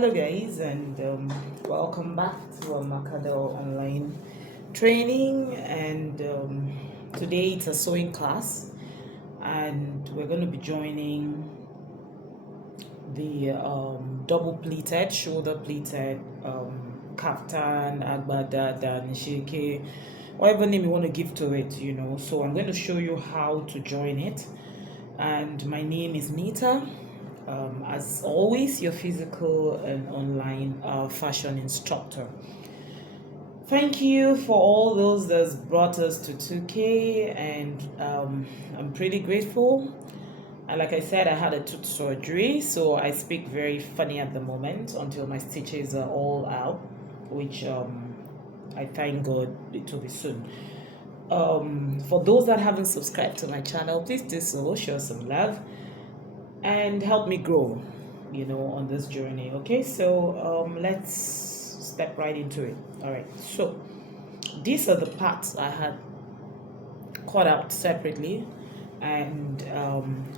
Hello guys, and welcome back to a Macadel online training. And today it's a sewing class, and we're going to be joining the double pleated, shoulder pleated kaftan, agbada, nishike, whatever name you want to give to it, So I'm going to show you how to join it. And my name is Nita. As always, your physical and online fashion instructor. Thank you for all those that's brought us to 2K, and I'm pretty grateful. And like I said, I had a tooth surgery, so I speak very funny at the moment until my stitches are all out, which I thank God it will be soon. For those that haven't subscribed to my channel, please do so, show some love and help me grow, on this journey. Okay, so let's step right into it. All right, so these are the parts I had cut out separately, and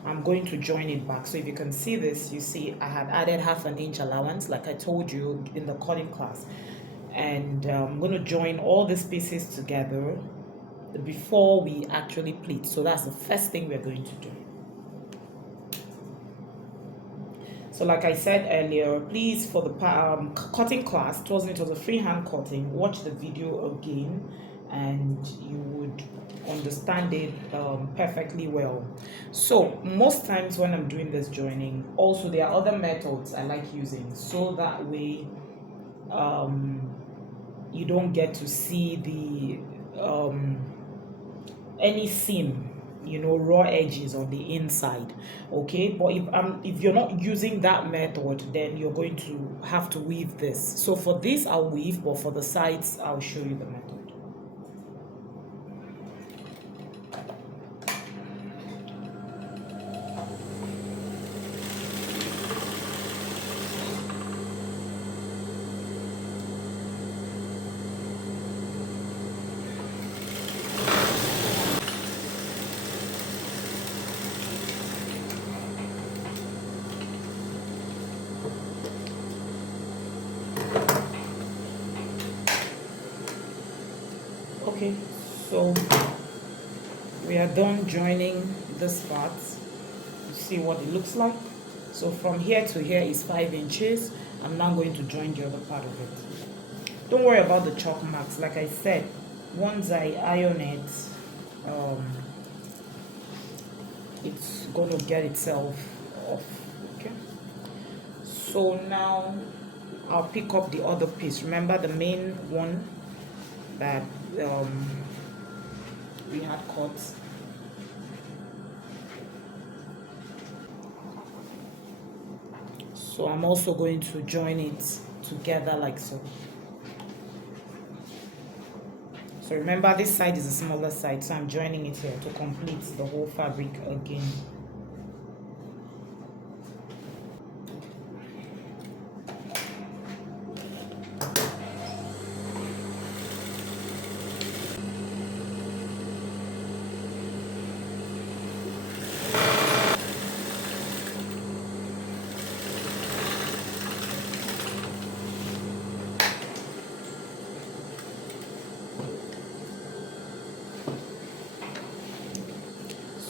I'm going to join it back. So if you can see this, you see I had added 1/2 inch allowance like I told you in the cutting class, and I'm going to join all these pieces together before we actually pleat. So that's the first thing we're going to do. So like I said earlier, please, for the cutting class, it was a freehand cutting. Watch the video again and you would understand it perfectly well. So most times when I'm doing this joining, also there are other methods I like using, so that way you don't get to see the any seam, raw edges on the inside. Okay, but if you're not using that method, then you're going to have to weave this. So for this I'll weave, but for the sides I'll show you the method. Okay, so we are done joining this part. You see what it looks like. So from here to here is 5 inches. I'm now going to join the other part of it. Don't worry about the chalk marks. Like I said, once I iron it, it's going to get itself off. Okay, so now I'll pick up the other piece. Remember the main one that we had cut. So I'm also going to join it together like so. So remember, this side is a smaller side, so I'm joining it here to complete the whole fabric again.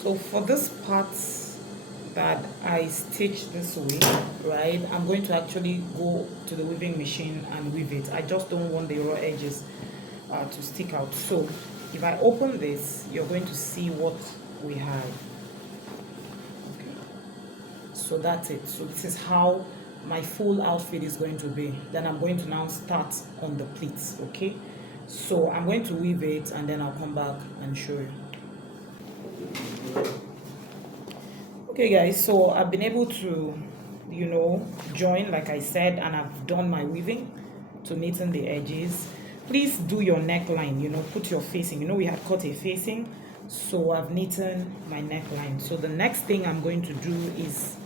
So for this part that I stitch this way, right, I'm going to actually go to the weaving machine and weave it. I just don't want the raw edges to stick out. So if I open this, you're going to see what we have. Okay, so that's it. So this is how my full outfit is going to be. Then I'm going to now start on the pleats. Okay, so I'm going to weave it and then I'll come back and show you. Okay guys, so I've been able to join, like I said, and I've done my weaving to neaten the edges. Please do your neckline, put your facing. We had cut a facing, so I've neatened my neckline. So the next thing I'm going to do is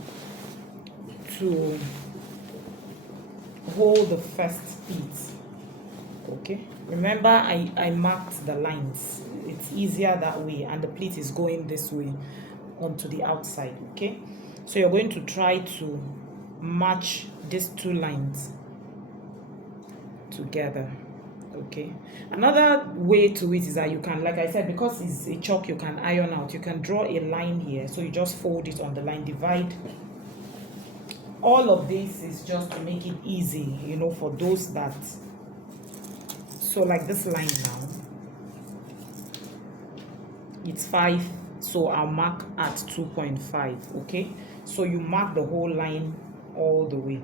to hold the first piece. Okay, remember I marked the lines. It's easier that way, and the pleat is going this way onto the outside. Okay, so you're going to try to match these two lines together. Okay, another way to it is that you can, like I said, because it's a chalk, you can iron out. You can draw a line here, so you just fold it on the line, divide. All of this is just to make it easy, you know, for those that, so like this line now, it's 5, so I'll mark at 2.5. okay, so you mark the whole line all the way.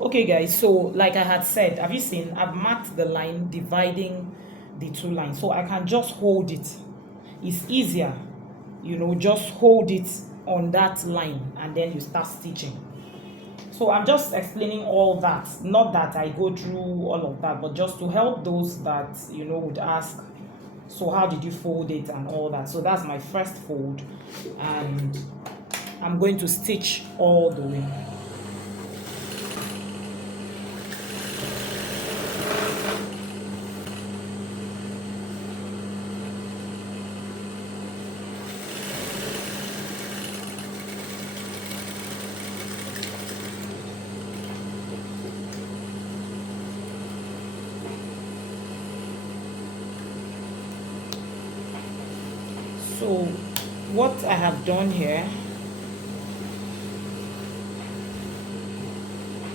Okay guys, so like I had said, have you seen, I've marked the line dividing the two lines, so I can just hold it. It's easier, you know, just hold it on that line and then you start stitching. So I'm just explaining all that, not that I go through all of that, but just to help those that, you know, would ask, so how did you fold it and all that. So that's my first fold, and I'm going to stitch all the way. So what I have done here,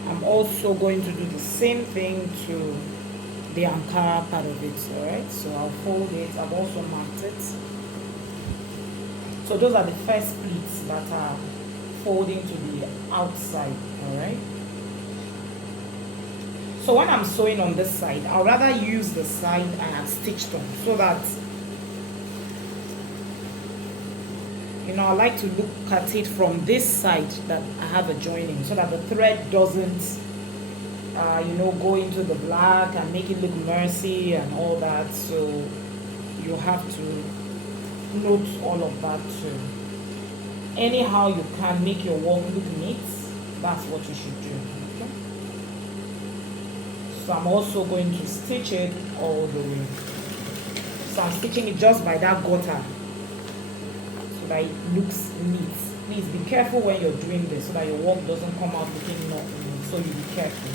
I'm also going to do the same thing to the Ankara part of it. All right, so I'll fold it. I've also marked it. So those are the first pleats that are folding to the outside. All right, so when I'm sewing on this side, I'll rather use the side I have stitched on, so that, you know, I like to look at it from this side that I have a joining, so that the thread doesn't, you know, go into the black and make it look messy and all that. So you have to note all of that too. Anyhow you can make your work look neat, that's what you should do. Okay? So I'm also going to stitch it all the way. So I'm stitching it just by that gutter, that it looks neat. Please be careful when you're doing this, so that your work doesn't come out looking not neat. So you be careful.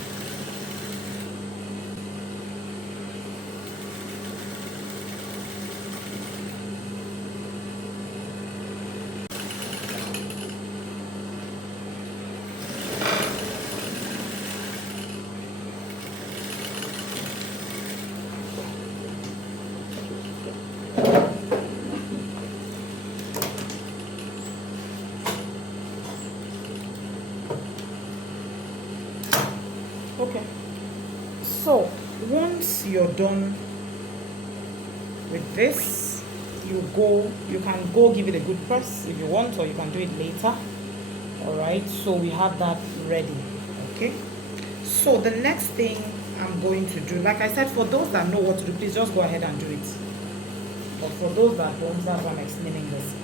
Okay, so once you're done with this, you can go give it a good press if you want, or you can do it later. All right, so we have that ready. Okay, so the next thing I'm going to do, like I said, for those that know what to do, please just go ahead and do it. But for those that don't, that's why I'm explaining this.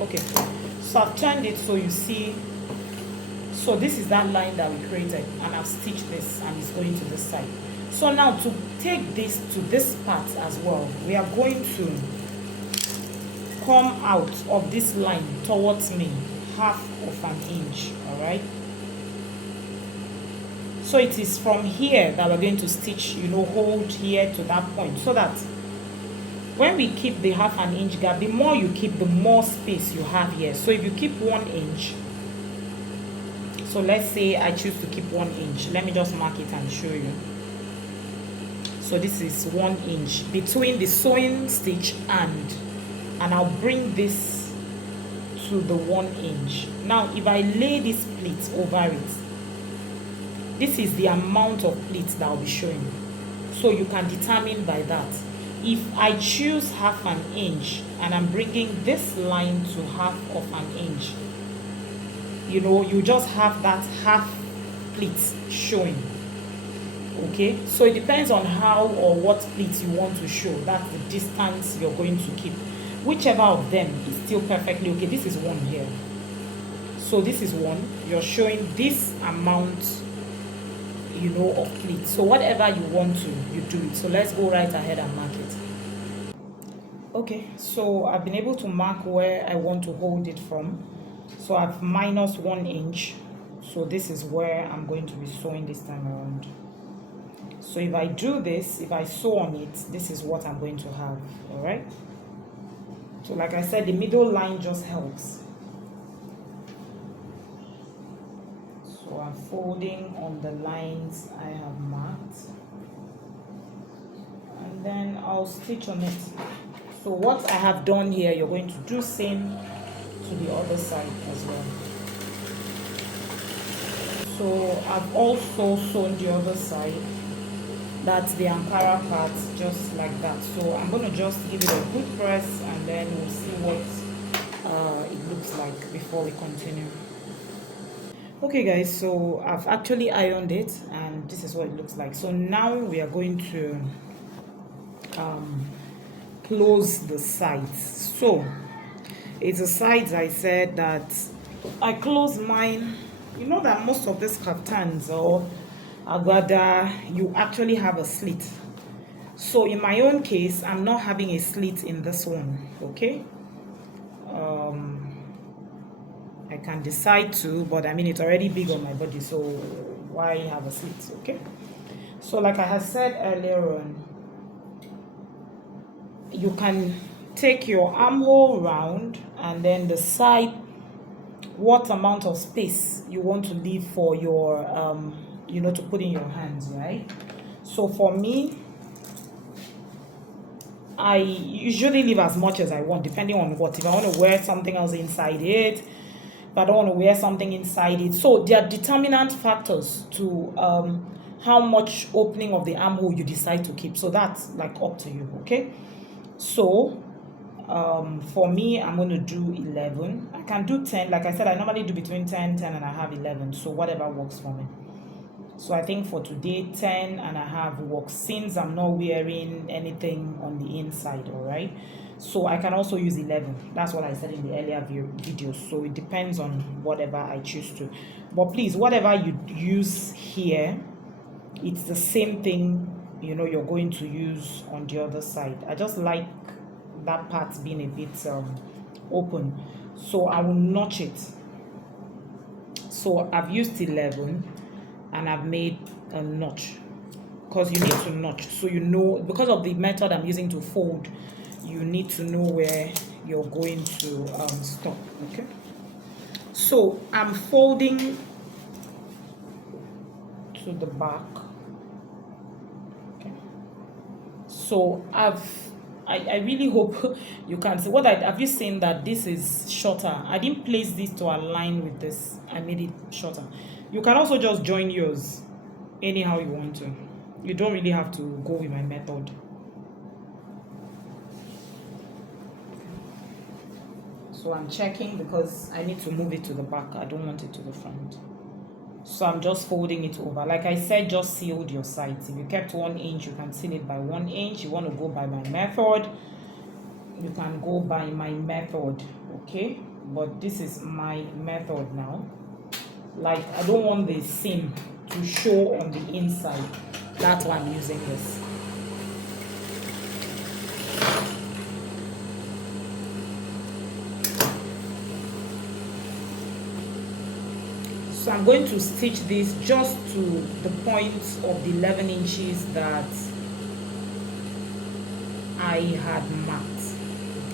Okay, so I've turned it, so you see, so this is that line that we created, and I've stitched this and it's going to this side. So now to take this to this part as well, we are going to come out of this line towards me 1/2 inch. All right, so it is from here that we're going to stitch, you know, hold here to that point, so that when we keep the 1/2 inch gap, the more you keep, the more space you have here. So if you keep 1 inch, so let's say I choose to keep 1 inch, let me just mark it and show you. So this is 1 inch between the sewing stitch and I'll bring this to the 1 inch. Now if I lay this pleat over it, this is the amount of pleat that I'll be showing, so you can determine by that. If I choose 1/2 inch and I'm bringing this line to 1/2 inch, you know, you just have that half pleat showing. Okay, so it depends on how or what pleat you want to show. That's the distance you're going to keep. Whichever of them is still perfectly okay. This is 1 here, so this is 1. You're showing this amount, you know, of pleat. So whatever you want to, you do it. So let's go right ahead and mark it. Okay, so I've been able to mark where I want to hold it from. So I've minus 1 inch. So this is where I'm going to be sewing this time around. So if I do this, if I sew on it, this is what I'm going to have. All right. So like I said, the middle line just helps. So I'm folding on the lines I have marked, and then I'll stitch on it. So what I have done here, you're going to do same to the other side as well. So I've also sewn the other side. That's the Ankara part, just like that. So I'm going to just give it a good press, and then we'll see what it looks like before we continue. Okay guys, so I've actually ironed it, and this is what it looks like. So now we are going to close the sides. So it's the sides I said that I close mine. You know that most of these kaftans or agbada, you actually have a slit. So in my own case, I'm not having a slit in this one. Okay, I can decide to, but I mean it's already big on my body, so why have a slit? Okay, so like I had said earlier on, you can take your armhole round, and then decide what amount of space you want to leave for your to put in your hands, right? So for me, I usually leave as much as I want, depending on what. If I want to wear something else inside it, if I don't want to wear something inside it. So there are determinant factors to how much opening of the armhole you decide to keep. So that's like up to you, okay? So for me, I'm going to do 11. I can do 10. Like I said, I normally do between 10, 10 and a half, 11. So whatever works for me. So I think for today, 10 and a half works, since I'm not wearing anything on the inside, all right? So I can also use 11. That's what I said in the earlier video. So it depends on whatever I choose to. But please, whatever you use here, it's the same thing, you're going to use on the other side. I just like that part being a bit open. So I will notch it. So I've used 11 and I've made a notch, because you need to notch, so because of the method I'm using to fold, you need to know where you're going to stop. Okay, so I'm folding to the back. Okay, so I really hope you can see what have you seen that this is shorter. I didn't place this to align with this, I made it shorter. You can also just join yours anyhow you want to. You don't really have to go with my method. So I'm checking because I need to move it to the back. I don't want it to the front. So I'm just folding it over. Like I said, just sealed your sides. If you kept 1 inch, you can seal it by 1 inch. You want to go by my method, you can go by my method, okay? But this is my method now. Like, I don't want the seam to show on the inside. That's why I'm using this. So I'm going to stitch this just to the point of the 11 inches that I had marked.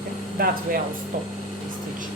Okay? That's where I'll stop the stitch.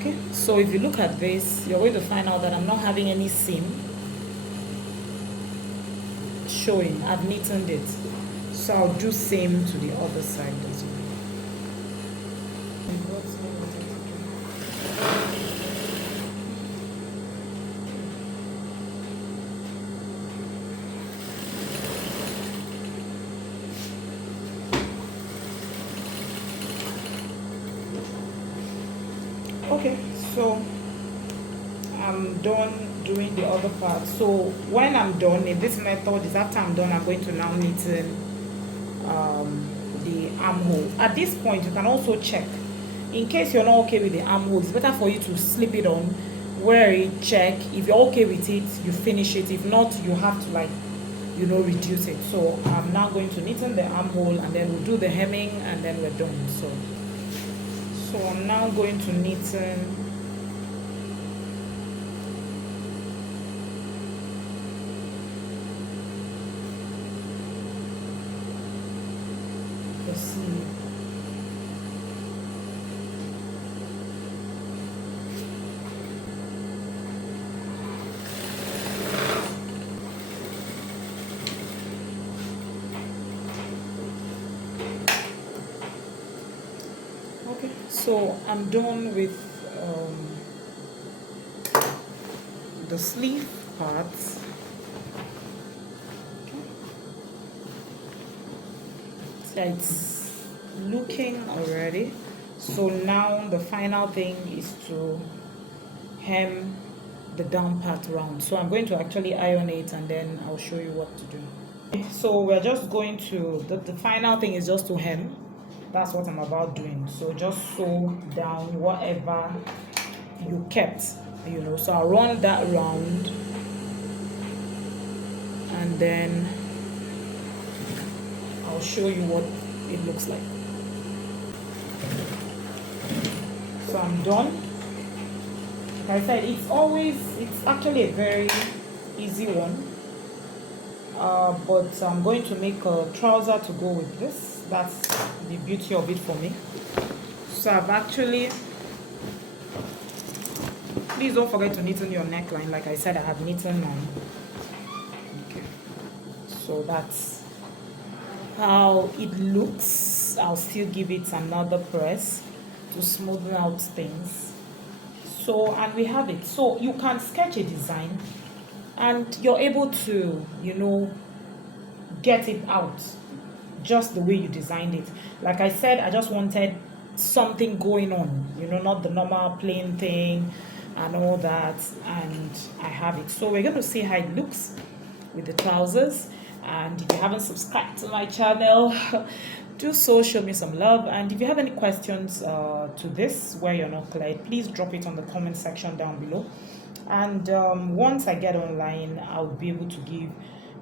Okay, so if you look at this, you're going to find out that I'm not having any seam showing. I've knitted it, so I'll do same to the other side as well. Okay, so I'm done doing the other part. So when I'm done in this method is after I'm done, I'm going to now knit in the armhole. At this point, you can also check in case you're not okay with the armhole. It's better for you to slip it on, wear it, check. If you're okay with it, you finish it. If not, you have to reduce it. So I'm now going to knit in the armhole, and then we'll do the hemming, and then we're done. So I'm now going to knit in the sleeve. Okay, so I'm done with the sleeve parts. So it's looking already. So now the final thing is to hem the down part round. So I'm going to actually iron it, and then I'll show you what to do. So we're just going to the final thing is just to hem. That's what I'm about doing. So just sew down whatever you kept, so I'll run that round, and then I'll show you what it looks like. So I'm done. Like I said, it's actually a very easy one, but I'm going to make a trouser to go with this. That's the beauty of it for me. So I've actually, please don't forget to knit in your neckline. Like I said, I have knitted mine. Okay, so that's how it looks. I'll still give it another press to smoothen out things. So, and we have it. So you can sketch a design, and you're able to get it out just the way you designed it. Like I said, I just wanted something going on, not the normal plain thing and all that, and I have it. So we're going to see how it looks with the trousers. And if you haven't subscribed to my channel, do so, show me some love. And if you have any questions to this where you're not clear, please drop it on the comment section down below. And once I get online, I'll be able to give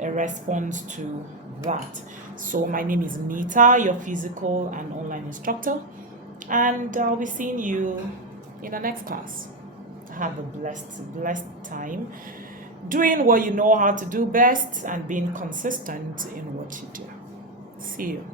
a response to that. So my name is Nita, your physical and online instructor, and I'll be seeing you in the next class. Have a blessed time doing what you know how to do best and being consistent in what you do. See you.